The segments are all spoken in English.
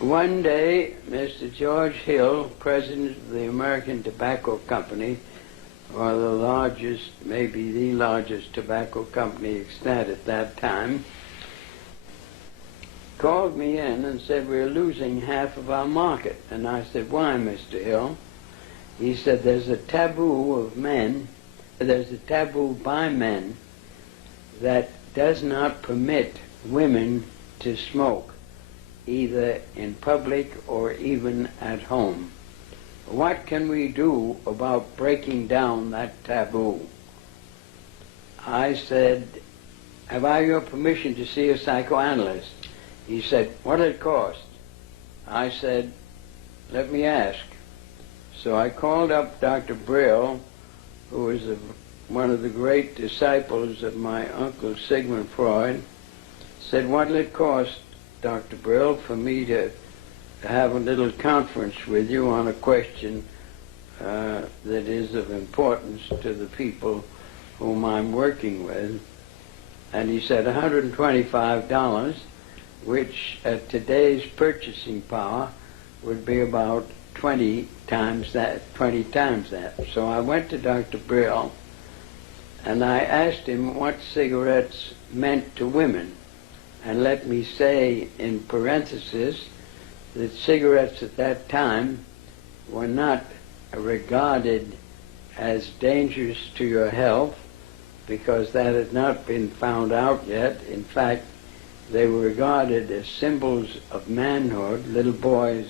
One day, Mr. George Hill, president of the American Tobacco Company, or the largest, maybe the largest tobacco company extant at that time, called me in and said, we're losing half of our market. And I said, why, Mr. Hill? He said, there's a taboo of men, there's a taboo by men that does not permit women to smoke, either in public or even at home. What can we do about breaking down that taboo? I said, have I your permission to see a psychoanalyst? He said, what'll it cost? I said, let me ask. So I called up Dr. Brill, who was one of the great disciples of my uncle Sigmund Freud, said, what'll it cost, Dr. Brill, for me to have a little conference with you on a question that is of importance to the people whom I'm working with? And he said $125, which at today's purchasing power would be about 20 times that. So I went to Dr. Brill and I asked him what cigarettes meant to women. And let me say in parenthesis that cigarettes at that time were not regarded as dangerous to your health, because that had not been found out yet. In fact, they were regarded as symbols of manhood. Little boys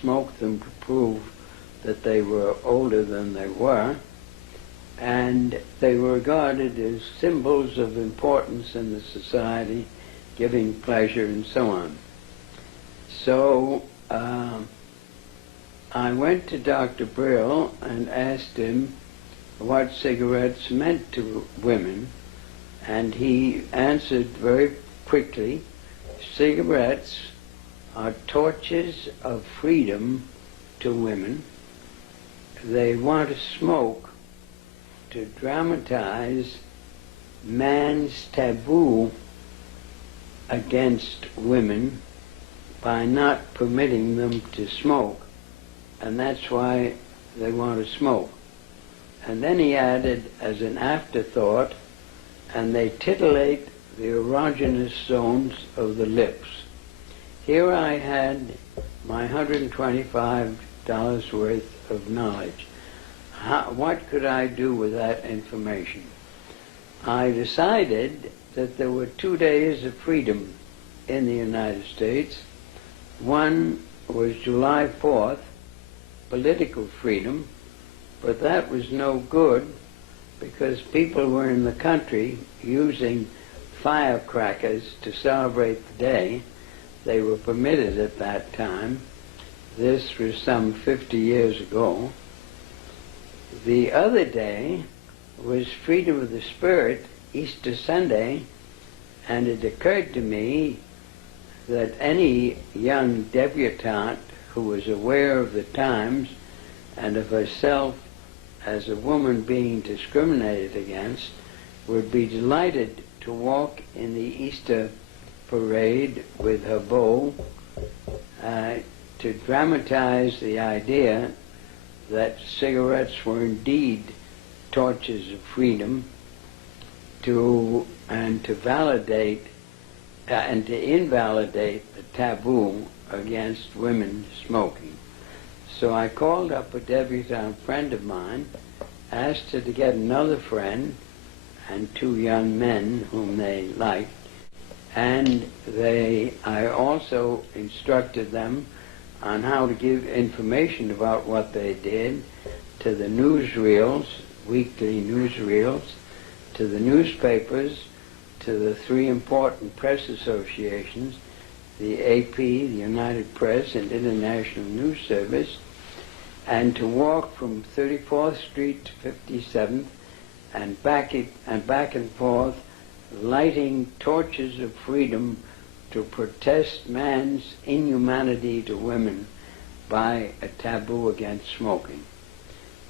smoked them to prove that they were older than they were. And they were regarded as symbols of importance in the society, giving pleasure and so on. So I went to Dr. Brill and asked him what cigarettes meant to women, and he answered very quickly, cigarettes are torches of freedom to women. They want to smoke to dramatize man's taboo against women by not permitting them to smoke, and that's why they want to smoke. And then he added as an afterthought, and they titillate the erogenous zones of the lips. Here I had my $125 worth of knowledge. What could I do with that information? I decided that there were 2 days of freedom in the United States. One was July 4th, political freedom, but that was no good because people were in the country using firecrackers to celebrate the day. They were permitted at that time. This was some 50 years ago. The other day was Freedom of the Spirit, Easter Sunday, and it occurred to me that any young debutante who was aware of the times and of herself as a woman being discriminated against would be delighted to walk in the Easter parade with her bow to dramatize the idea that cigarettes were indeed torches of freedom, and to validate and to invalidate the taboo against women smoking. So I called up a debutante friend of mine, asked her to get another friend and 2 young men whom they liked, and I also instructed them on how to give information about what they did to the newsreels, weekly newsreels, to the newspapers, to the 3 important press associations, the AP, the United Press, and International News Service, and to walk from 34th Street to 57th and back and forth, lighting torches of freedom to protest man's inhumanity to women by a taboo against smoking.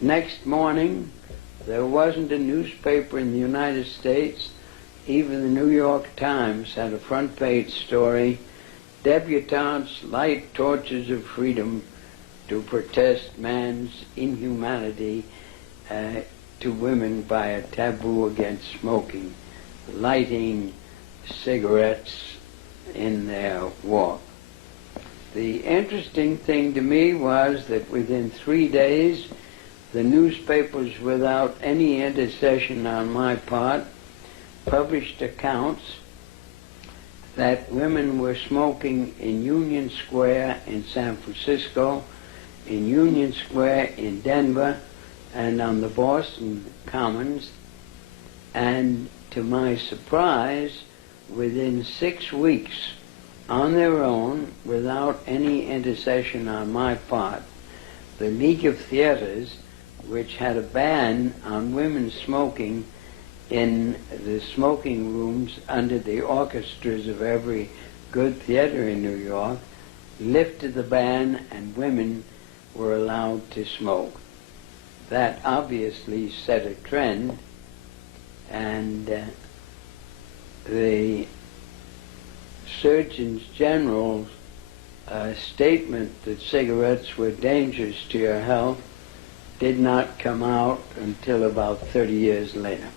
Next morning, there wasn't a newspaper in the United States, even the New York Times had a front page story debutantes light torches of freedom to protest man's inhumanity to women by a taboo against smoking, lighting cigarettes in their walk. The interesting thing to me was that within 3 days, the newspapers, without any intercession on my part, published accounts that women were smoking in Union Square in San Francisco, in Union Square in Denver, and on the Boston Commons. And to my surprise, within 6 weeks, on their own, without any intercession on my part, the League of Theaters, which had a ban on women smoking in the smoking rooms under the orchestras of every good theater in New York, lifted the ban and women were allowed to smoke. That obviously set a trend, and the Surgeon General's statement that cigarettes were dangerous to your health did not come out until about 30 years later.